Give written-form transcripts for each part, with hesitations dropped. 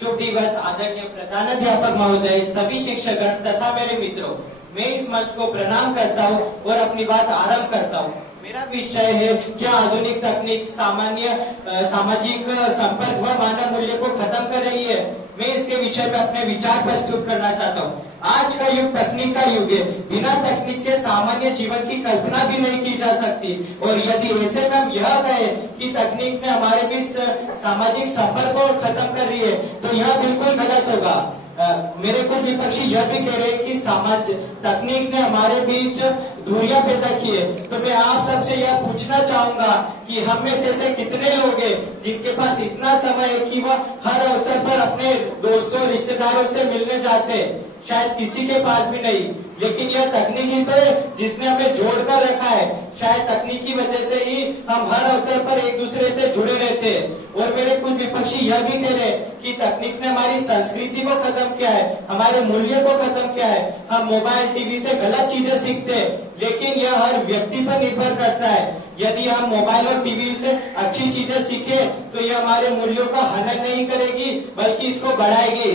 शुभ दिवस आदरणीय प्रधानाध्यापक महोदय, सभी शिक्षकगण तथा मेरे मित्रों, मैं इस मंच को प्रणाम करता हूँ और अपनी बात आरंभ करता हूँ। मेरा विषय है क्या आधुनिक तकनीक सामाजिक संपर्क व मानव मूल्य को खत्म कर रही है। मैं इसके विषय में अपने विचार प्रस्तुत करना चाहता हूँ। आज का युग तकनीक का युग है। बिना तकनीक के सामान्य जीवन की कल्पना भी नहीं की जा सकती। और यदि ऐसे में हम यह कहें कि तकनीक ने हमारे बीच सामाजिक संपर्क को खत्म कर रही है, तो यह बिल्कुल गलत होगा। मेरे कुछ विपक्षी यह भी कह रहे हैं कि तकनीक ने हमारे बीच दूरियां पैदा की है। तो मैं आप सबसे यह पूछना चाहूंगा कि हम में से कितने लोग हैं जिनके पास इतना समय है कि वह हर अवसर पर अपने दोस्तों रिश्तेदारों से मिलने जाते हैं। शायद किसी के पास भी नहीं, लेकिन यह तकनीक ही तो है जिसने हमें जोड़कर रखा है। शायद तकनीक की वजह से ही हम हर अवसर पर एक दूसरे से जुड़े रहते हैं। और मेरे कुछ विपक्षी यह भी कह रहे हैं कि तकनीक ने हमारी संस्कृति को खत्म किया है, हमारे मूल्य को खत्म किया है। हम मोबाइल टीवी से गलत चीजें सीखते हैं, लेकिन यह हर व्यक्ति पर निर्भर करता है। यदि हम मोबाइल और टीवी से अच्छी चीजें सीखे तो यह हमारे मूल्यों का हनन नहीं करेगी, बल्कि इसको बढ़ाएगी।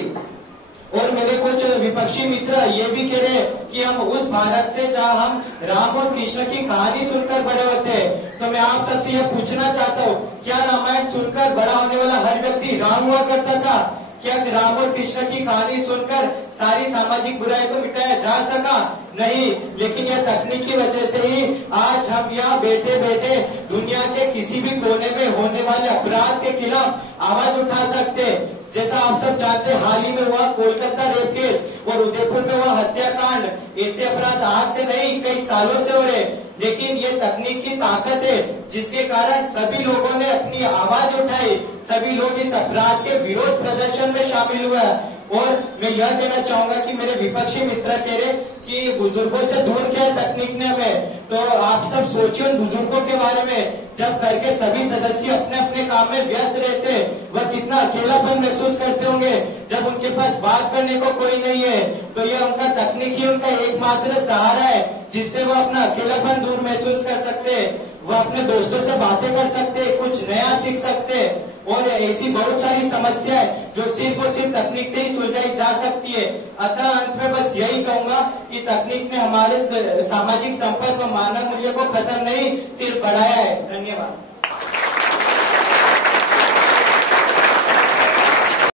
और मेरे कुछ विपक्षी मित्र ये भी कह रहे हैं कि हम उस भारत से जहां हम राम और कृष्ण की कहानी सुनकर बड़े होते हैं। तो मैं आप सबसे यह पूछना चाहता हूँ, क्या रामायण सुनकर बड़ा होने वाला हर व्यक्ति राम हुआ करता था? क्या राम और कृष्ण की कहानी सुनकर सारी सामाजिक बुराई को मिटाया जा सका? नहीं। लेकिन यह तकनीक की वजह से ही आज हम यहाँ बैठे बैठे दुनिया के किसी भी कोने में होने वाले अपराध के खिलाफ आवाज उठा सकते। जैसा आप सब जानते हैं, हाल ही में हुआ कोलकाता रेप केस और उदयपुर में हुआ हत्याकांड। ऐसे अपराध आज से नहीं, कई सालों से हो रहे। लेकिन ये तकनीक की ताकत है जिसके कारण सभी लोगों ने अपनी आवाज उठाई, सभी लोग इस अपराध के विरोध प्रदर्शन में शामिल हुए। और मैं यह कहना चाहूंगा कि मेरे विपक्षी मित्र कह रहे कि बुजुर्गों से दूर किया तकनीक ने हमें। तो आप सब सोचिए उन बुजुर्गों के बारे में, जब घर के सभी सदस्य अपने अपने काम में व्यस्त रहते, वह कितना अकेलापन महसूस करते होंगे जब उनके पास बात करने को कोई नहीं है। तो यह उनका तकनीक ही उनका एकमात्र सहारा है जिससे वह अपना अकेलापन दूर महसूस कर सकते हैं। वह अपने दोस्तों से बातें कर सकते, कुछ नया सीख सकते। और ऐसी बहुत सारी समस्याएं जो सिर्फ और सिर्फ तकनीक से ही सुलझाई जा सकती है। अतः अंत में बस यही कहूंगा कि तकनीक ने हमारे सामाजिक संपर्क और मानव मूल्य को खत्म नहीं, सिर्फ बढ़ाया है। धन्यवाद।